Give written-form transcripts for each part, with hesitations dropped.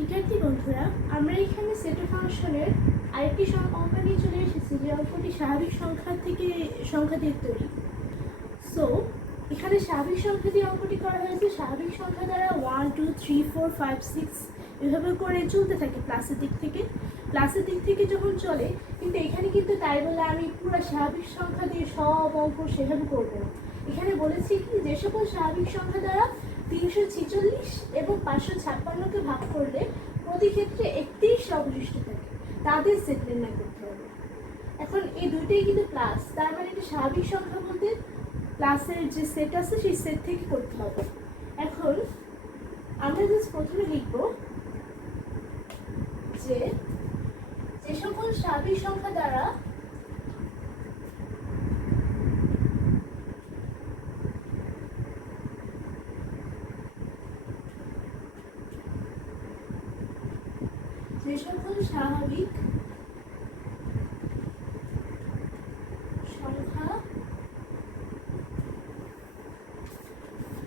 শিক্ষার্থী বন্ধুরা, আমরা এখানে সেট ফাংশনের আরেকটি অঙ্ক নিয়ে চলে এসেছি, যে অঙ্কটি স্বাভাবিক সংখ্যা থেকে সংখ্যা দিয়ে তৈরি। সো এখানে স্বাভাবিক সংখ্যা দিয়ে অঙ্কটি করা হয়েছে। স্বাভাবিক সংখ্যা দ্বারা 1 2 3 4 5 6 এভাবে করে চলতে থাকে প্লাসের দিক থেকে যখন চলে, কিন্তু এখানে কিন্তু তাই বলে আমি পুরো স্বাভাবিক সংখ্যা দিয়ে সব অঙ্ক সেভাবে করবো না। এখানে বলেছি কি, যে সকল স্বাভাবিক সংখ্যা দ্বারা 346 এবং 556কে ভাগ করলে প্রতি ক্ষেত্রে 31 অবশিষ্ট থাকে, তাদের সেট নির্ণয় করতে হবে। এখন এই দুইটাই কিন্তু প্লাস, তার মানে এটা স্বাভাবিক সংখ্যা বলতে প্লাসের যে সেট আছে সেই সেট থেকে করতে হবে। এখন আমরা জাস্ট প্রথমে লিখব যে সকল স্বাভাবিক সংখ্যা দ্বারা স্বাভাবিক সংখ্যা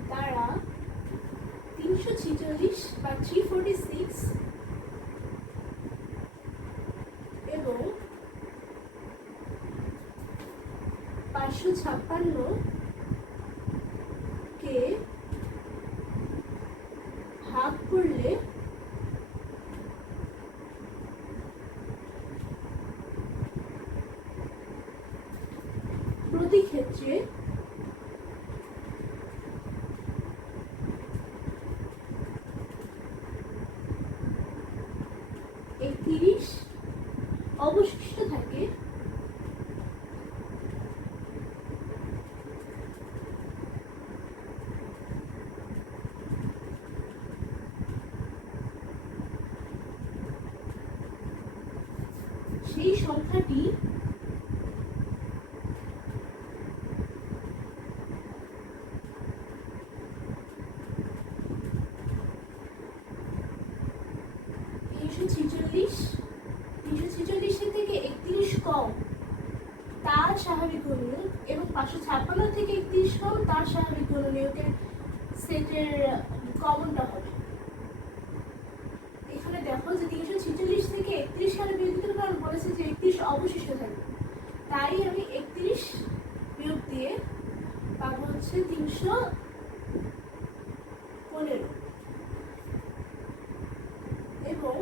দ্বারা 346 বা 346 এবং 556 কে ভাগ করলে প্রতি ক্ষেত্রে 31 অবশিষ্ট থাকে। সেই সংখ্যাটি তিনশো থেকে 31 কম তার স্বাভাবিক গুণনীয়ক, এবং 556 থেকে 31 কম তার স্বাভাবিক গুণনীয়কের সেটের কমনটা হবে। এখানে দেখো যে 346 থেকে 31 সালে বিয়োগ দিতে কারণ বলেছে যে 31 অবশিষ্ট থাকবে, তাই আমি 31 বিয়োগ দিয়ে পাবো হচ্ছে 315 এবং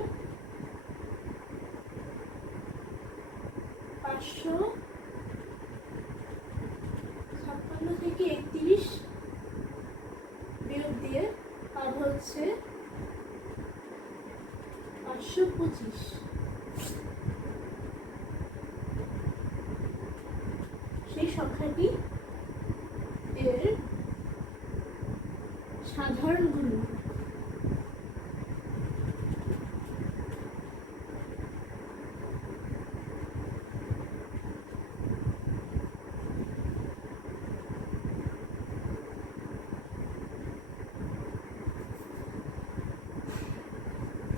556 থেকে 31 বিয়োগ দিয়ে পাবো হচ্ছে 525। সেই সংখ্যাটি এর সাধারণ গুণনীয়ক।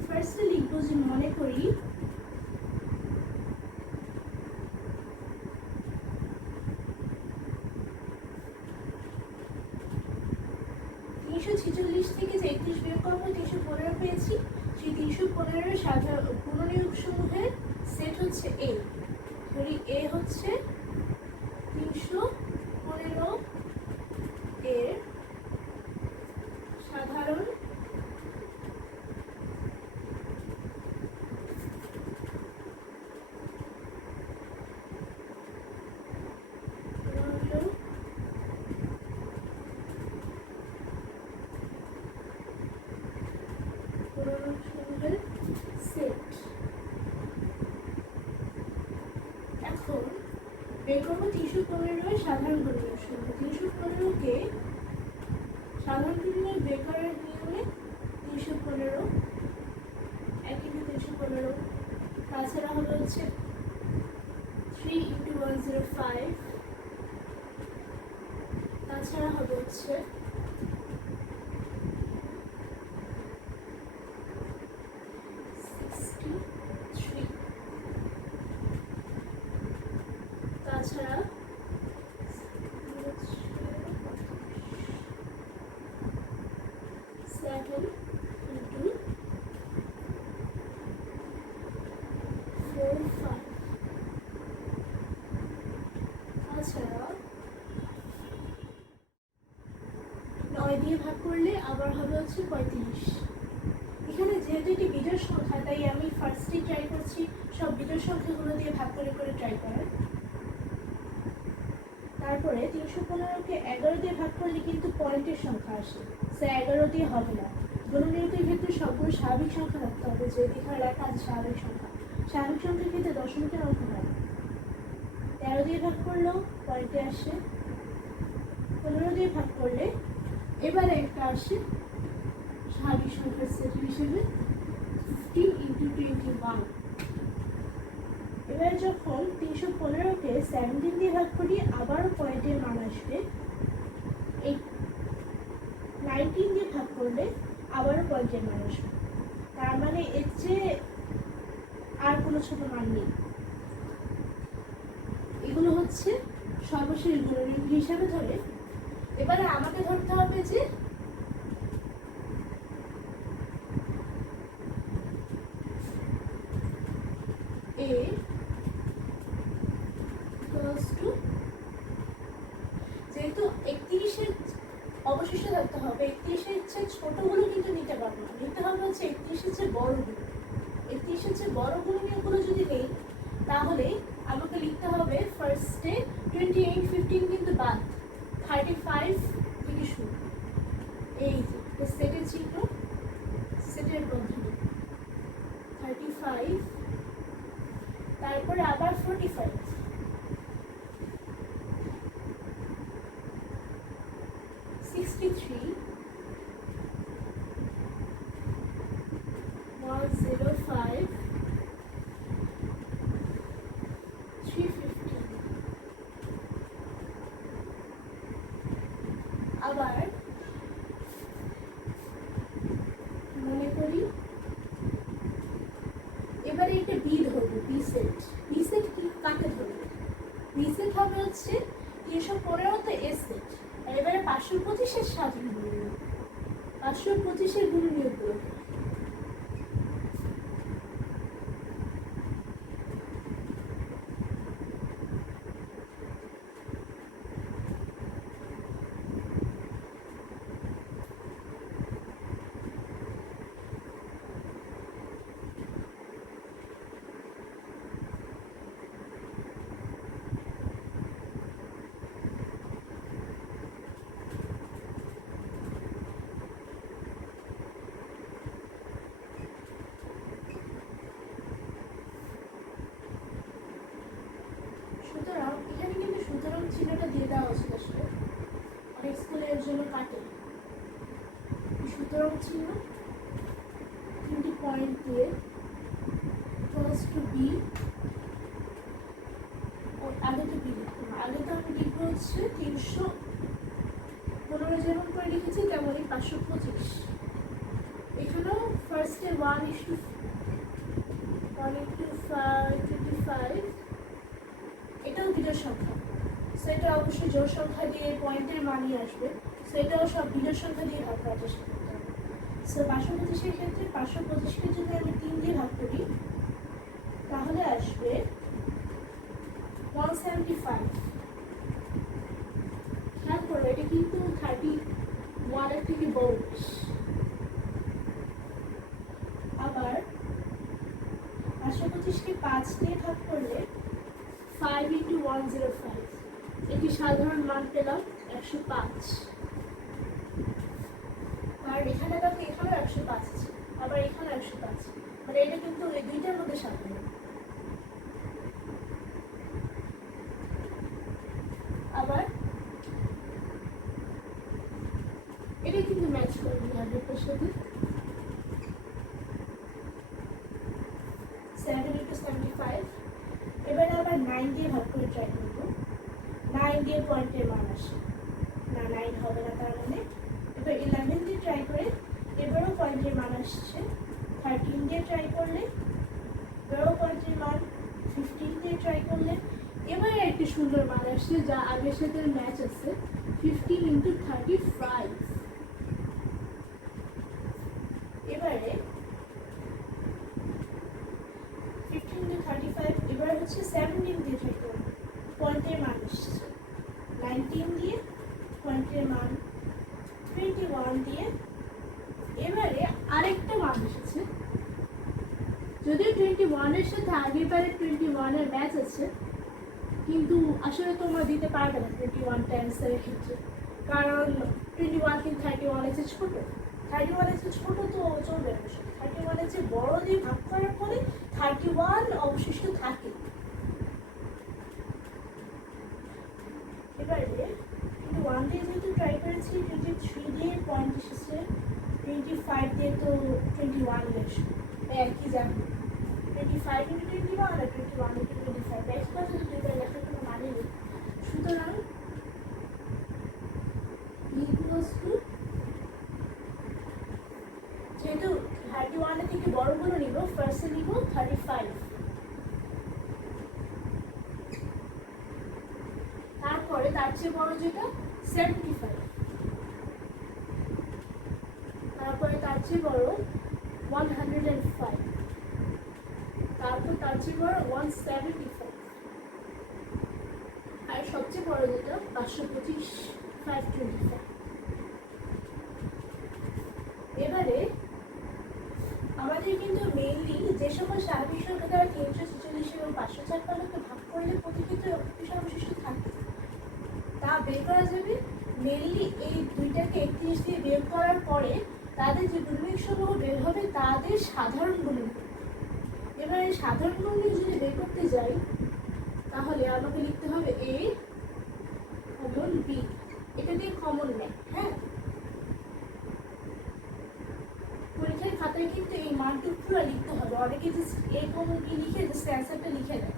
ফার্স্টে লিখবো যে মনে করি 346 থেকে যে 31 বিয়োগ করবো 315 পেয়েছি। সেই 315 সাধারণ গুণনীয়ক সমূহের সেট হচ্ছে এ। ধরি এ হচ্ছে 315 এর সাধারণ সেট। এখন বের করবো 315 সাধারণ গুণনীয়ক সমূহ। 315কে সাধারণ গুণনীয়ক বের করার নিয়মে 315 1 × 315, তাছাড়া হবে হচ্ছে 3 × 105, তাছাড়া হবে হচ্ছে 63, তাছাড়া 7 × আবার হবে হচ্ছে 35। এখানে যেহেতু এটি বিজোড় সংখ্যা তাই আমি ফার্স্টে ট্রাই করছি সব বিজোড় সংখ্যাগুলো দিয়ে ভাগ করে করে ট্রাই করার। তারপরে 315কে 11 দিয়ে ভাগ করলে কিন্তু পয়েন্টের সংখ্যা আসে, সে 11 দিয়ে হবে না। গুণনীয়কের ক্ষেত্রে সবগুলো স্বাভাবিক সংখ্যা রাখতে হবে, যে এখানে লেখা আছে স্বাভাবিক সংখ্যা। স্বাভাবিক সংখ্যার ক্ষেত্রে দশমিকের অঙ্ক হয়। 13 দিয়ে ভাগ করলেও পয়েন্টে আসে। 15 দিয়ে ভাগ করলে এবারে একটা আসে স্বাভাবিক সংখ্যার সেট হিসেবে 15 × 21। এবারে যখন 315কে 17 দিয়ে ভাগ করি আবারও পয়েন্টের মান আসবে। এই 19 দিয়ে ভাগ করলে আবারও পয়েন্টের মান আসবে। তার মানে এর চেয়ে আর কোনো ছোট মান নেই। এগুলো হচ্ছে সর্বশেষ গুণনীয়ক হিসাবে ধরে। এবারে আমাকে ধরতে হবে যে a যেহেতু 31-এর অবশিষ্ট থাকতে হবে, 31-এর চেয়ে ছোটগুলো কিন্তু নিতে পারবো না, নিতে হবে হচ্ছে 31-এর চেয়ে বড়গুলো। 31-এর চেয়ে বড় গুণনীয়কগুলো যদি নেই তাহলে আমাকে লিখতে হবে ফার্স্টে 28, 15 কিন্তু বাদ, 35 থেকে শুরু। এই যে সেটের চিহ্ন, সেটের বন্ধনী 35, তারপরে আবার 45, $63, $105, $350। আবার মনে করি এবারে এটা বি ধরবো, বি সেট। বি সেট কি কাকে ধরবো? বি সেট হবে হচ্ছে 315 তে এস সেট। আর এবারে 525-এর সাথে গুণনীয়ক, 525-এর গুণনীয়কগুলো সুতরাং এখানে কিন্তু সুতরাং চিহ্নটা দিয়ে দেওয়া উচিত, আসলে অনেক স্কুলে এর জন্য কাটে। সুতরাং চিহ্ন 3টি পয়েন্ট দিয়ে ক্লোজ টু বি, আগে তো বি লিখবো না, আগে তো আমি লিখবো হচ্ছে 315 যেমন করে লিখেছি তেমনই 525। এখানেও ফার্স্টে 1:25, এটাও বিজোড় সংখ্যা, সেটা অবশ্যই জোড় সংখ্যা দিয়ে পয়েন্টের মানই আসবে, সেটাও সব বিজোড় সংখ্যা দিয়ে ভাগ করার চেষ্টা করতে হবে। সো 525-এর ক্ষেত্রে 525-কে যদি আমি 3 দিয়ে ভাগ করি তাহলে আসবে 175। খেয়াল করো এটা কিন্তু 31-এর থেকে বড়। আবার 525-কে 5 দিয়ে ভাগ করলে 5 × 105, এটি সাধারণ মান পেলাম 105। আর এখানে দেখো এখানেও 105 আছে, আবার এখানে 105, মানে এটা কিন্তু এই দুইটার মধ্যে সাধারণ। আবার এটা কিন্তু ম্যাচ করবে আগেরটার সাথে। 7 × 75, এবারে আবার 9 দিয়ে ভাগ করে ট্রাই করবো। 9 দিয়ে পয়েন্টের মান আসে না, 9 হবে না, তার মানে এবার 11 দিয়ে ট্রাই করে এবারও পয়েন্টের মান আসছে। 13 দিয়ে ট্রাই করলে এবারও পয়েন্টের মান। 15 দিয়ে ট্রাই করলে এবারে একটি সুন্দর মান আসছে যা আগের সাথে ম্যাচ আছে, 15 × 35। এবারে 15 × 35, এবারে হচ্ছে 17 দিয়ে ট্রাই করবো, পয়েন্টের মান আসছে। 19 দিয়ে পয়েন্টের মান, 21 দিয়ে যদিও 21 সাথে আগের বারে 21 ম্যাচ আছে, কিন্তু আসলে তোমরা দিতে পারবে না 21টা অ্যান্সারের ক্ষেত্রে, কারণ 21 কিন্তু 31 এর চেয়ে ছোটো। 31 এর চেয়ে ছোটো তো চলবে না, 31 এর চেয়ে বড় দিয়ে ভাগ করার পরে 31 অবশিষ্ট থাকে। এবারে 21 দিয়ে যেহেতু ট্রাই করেছি, 23 দিয়ে পয়েন্ট এসেছে, 25 দিয়ে তো 21 এসে একই যাবে, 25 into 21 আর 21 into 25 একই কথা, তো দুটো লেখার কোনো মানে নেই। সুতরাং যেহেতু 31 থেকে বড়গুলো নিব, ফার্স্টে নিব 35, তারপরে তার চেয়ে বড় যেটা 75, তারপরে তার চেয়ে বড় 105, তারপর তার চেয়ে বড় 175, আর সবচেয়ে বড় যেটা 525, 525। এবারে আমাদের কিন্তু মেইনলি যে সকল স্বাভাবিক সংখ্যা দ্বারা 346 এবং 556কে ভাগ করলে প্রতি ক্ষেত্রে অক্ষর অবশিষ্ট থাকে তা বের করা যাবে। মেইনলি এই দুইটাকে 31 দিয়ে বের করার পরে তাদের যে গুণনীয়ক সমূহ বের হবে তাদের সাধারণ গুণনীয়ক। এবারে সাধারণ গুণনীয়ক যদি বের করতে যাই তাহলে আমাকে লিখতে হবে a কমন b, এটা দিয়ে কমন নেই। হ্যাঁ, পরীক্ষার খাতায় কিন্তু এই মানটুকু লিখতে হবে, অনেকে জাস্ট a কমন b লিখে জাস্ট অ্যান্সারটা লিখে দেয়,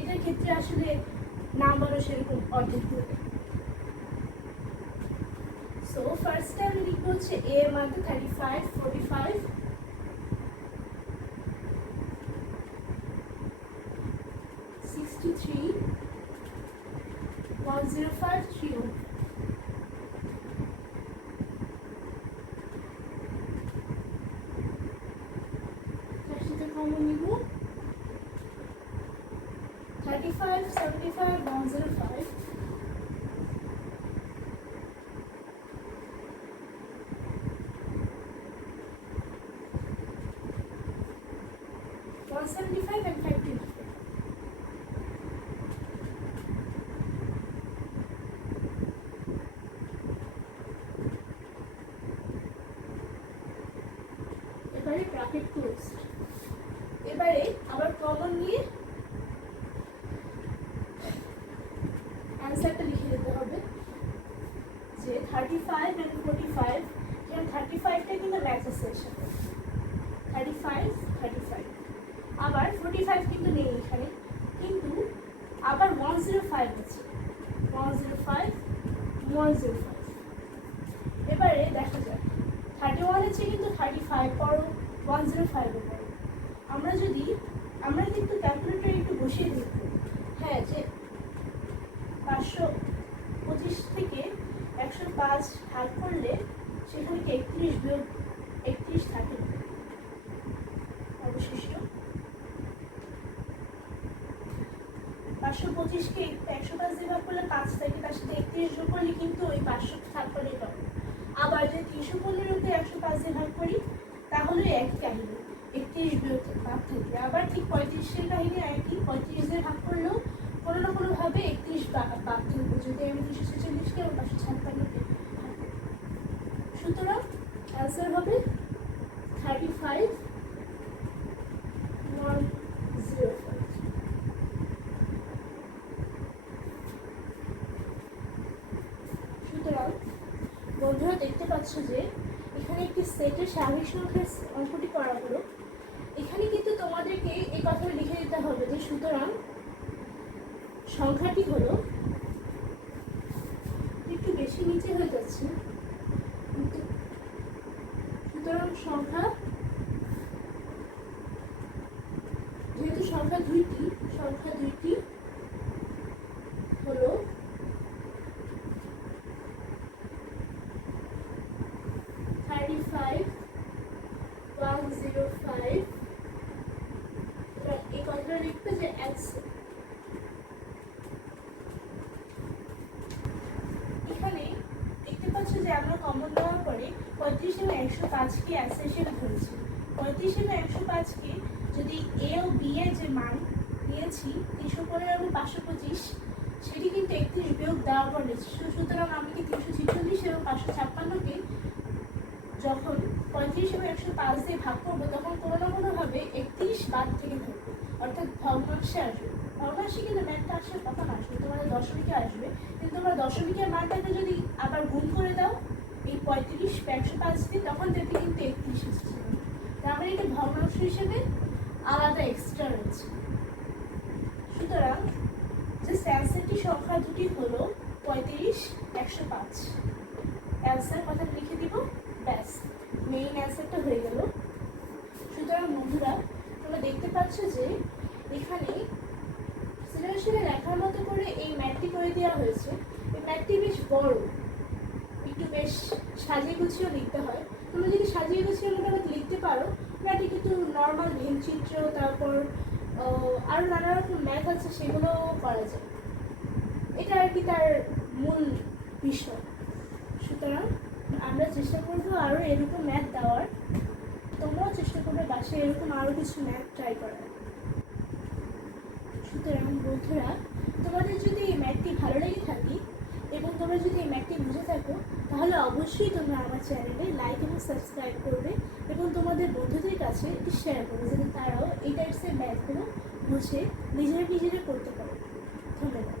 এটার ক্ষেত্রে আসলে নাম্বারও সেরকম অর্ধেক হবে। সো ফার্স্টে আমি লিখবো হচ্ছে a এর মান 35, 45, 63, 105, 301। কমন নিব 35, 75, 105, 175 and 525। এবারে ব্র্যাকেট ক্লোজড। এবারে আবার কমন নিয়ে অ্যান্সারটা লিখে দিতে হবে যে 35 and 45, যেমন 35টা কিন্তু ম্যাচ আছে এর সাথে, 35, 35, আবার 45 কিন্তু নেই এখানে, কিন্তু আবার 105 আছে, 105, 105। এবারে দেখা যাক 31 এর চেয়ে কিন্তু 35 বড়, 105 এর বড়। আমরা কিন্তু ক্যালকুলেটরে একটু বসিয়ে দেখব, হ্যাঁ, যে 525 থেকে 105 ভাগ করলে সেখানে কি 31 বিয়োগ 31 থাকে অবশিষ্ট। 525কে 105 দিয়ে ভাগ করলে 5 থাকে, তার সাথে 31 যোগ করলে কিন্তু ওই 556 পাবো। আবার যদি 315কে 105 দিয়ে ভাগ করি তাহলে একই কাহিনী, 31 বিয়োগ 5 থাকে। আবার ঠিক 35-এর কাহিনী একই, 35 দিয়ে ভাগ করলেও কোনো না কোনোভাবে 31 বাদ থাকবে যদি আমি 346কে এবং 556কে। সুতরাং অ্যান্সার হবে 35, 105। সুতরাং বন্ধুরা দেখতে পাচ্ছ যে এখানে একটি সেটের স্বাভাবিক সংখ্যার অঙ্কটি করা হলো। এখানে কিন্তু তোমাদেরকে এই কথাটা লিখে দিতে হবে যে সুতরাং সংখ্যাটি হলো, একটু বেশি নিচে হয়ে যাচ্ছে, কিন্তু সুতরাং যেহেতু সংখ্যা দুইটি হলো 35, 105। এই কথাটা লিখবে যে অ্যান্সার। এখানে দেখতে পাচ্ছ যে আমরা কমন দেওয়ার পরে 35 এবং 105কে অ্যান্সার হিসেবে ধরেছি, 35 এবং 105কে যদি এ ও বি এর যে মান দিয়েছি 315 এবং 525, সেটি কিন্তু 31 বিয়োগ দেওয়ার পর নিচ্ছি। সুতরাং আমি কি 346 এবং 556কে যখন 35 এবং 105 দিয়ে ভাগ করবো তখন কোনো না কোনোভাবে 31 বাদ থেকে থাকবে, অর্থাৎ ভগ্নাংশে আসবে। ভগ্নাংশে কিন্তু ম্যাথটা আসার কথা না, আসবে তোমাদের দশমিকে আসবে, কিন্তু তোমরা দশমিকের মানটাকে যদি আবার গুণ করে দাও এই 35 বা 105 দিয়ে, তখন দেখবে কিন্তু 31 এসেছে। তার মানে এটা ভগ্নাংশ হিসেবে আলাদা এক্সট্রা রয়েছে। সুতরাং যে স্যান্সেন্টি সংখ্যা দুটি হলো 35, 105। অ্যান্সার কথা লিখে দিব, ব্যাস মেইন অ্যান্সারটা হয়ে গেল। সুতরাং বন্ধুরা তোমরা দেখতে পাচ্ছ যে এখানে সৃজনশীলে লেখার মতো করে এই ম্যাথটি করে দেওয়া হয়েছে। এই ম্যাথটি বেশ বড়, একটু বেশ সাজিয়ে গুছিয়েও লিখতে হয়। তোমরা যদি সাজিয়ে গুছিয়ে মোটামুটি লিখতে পারো, ম্যাথটি কিন্তু নর্মাল ভেনচিত্র, তারপর আরও নানা রকম ম্যাথ আছে, সেগুলোও করা যায়। এটা আর কি তার মূল বিষয়। সুতরাং আমরা চেষ্টা করবো আরও এরকম ম্যাথ দেওয়ার, তোমরাও চেষ্টা করবে বাসায় এরকম আরও কিছু ম্যাথ ট্রাই করার। সুতরাং বন্ধুরা তোমাদের যদি এই ম্যাথটি ভালো লেগে থাকে এবং তোমরা যদি এই ম্যাথটি বুঝে থাকো, তাহলে অবশ্যই তোমরা আমার চ্যানেলে লাইক এবং সাবস্ক্রাইব করবে এবং তোমাদের বন্ধুদের কাছে এটি শেয়ার করবে, যাতে তারাও এই টাইপসের ম্যাথগুলো বুঝে নিজেরা করতে পারে। ধন্যবাদ।